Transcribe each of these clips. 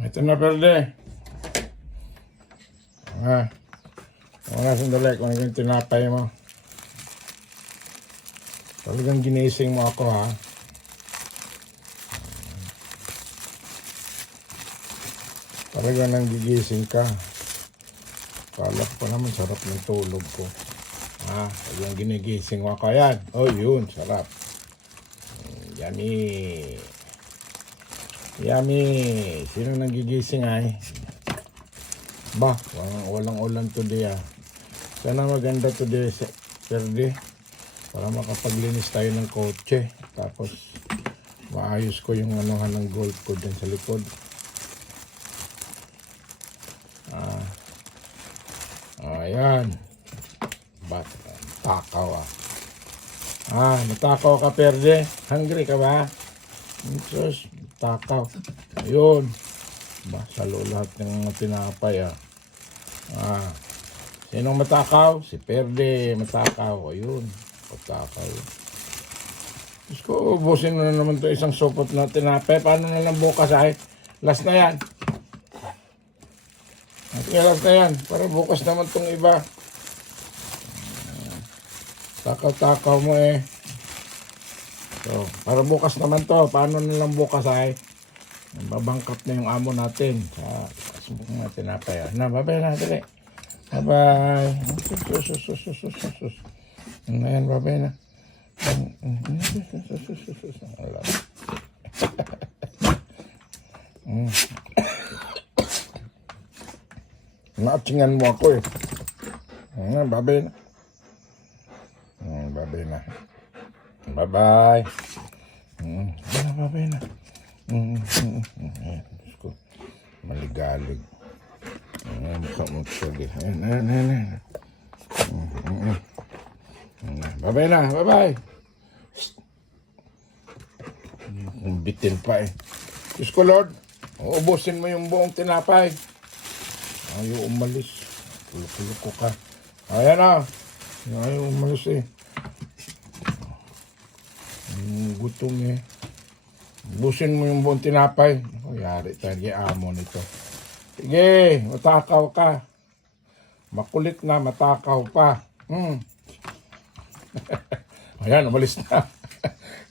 Ito na, perde. Mga sandali kung ano yung tinapay mo. Talagang ginising mo ako, ha? Talagang nang gigising ka. Kala ko pa naman sarap ng tulog ko. Talagang ginigising mo ako. Ayan. Oh, yun. Sarap. Yummy. Yummy. Sino nang gigising ay? Ba, walang ulan today, Sana maganda today, perde. Para makapaglinis tayo ng kotse. Tapos, maayos ko yung anuhan ng golf ko dyan sa likod. Ayan. Takaw, natakaw ka, perde. Hungry ka ba? Sus, takaw. Ayun. Salo lahat ng tinapay, Sinong matakaw? Si perde, matakaw. Ayun. Patakaw. Diyos ko, ubusin mo na naman ito isang sopot na tinapay. Paano na lang bukas ay? Last na yan. Last na yan. Para bukas naman itong iba. Takaw-takaw mo So, para bukas naman to. Paano na lang bukas ay? Babangkap na yung amo natin. Sa pasok na tinapay. Babay na. Dali. Bye-bye. Sus. Ayan, babay na. Naatsingan mo ako babay na. Babay na. Bye-bye. Babay na. Maligalig. Mukha mo sige. Ayan. Bye-bye na. Bye-bye. Bitin pa Diyos ko, Lord. Uubusin mo yung buong tinapay. Ayaw umalis. Kulok-kulok ka. Ayan na. Ayaw umalis gutom Ubusin mo yung buong tinapay. Yari tayo. Amo nito. Sige. Matakaw ka. Makulit na. Matakaw pa. Ayan. Umalis na.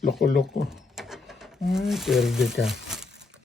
Loko-loko. Ay, perde ka.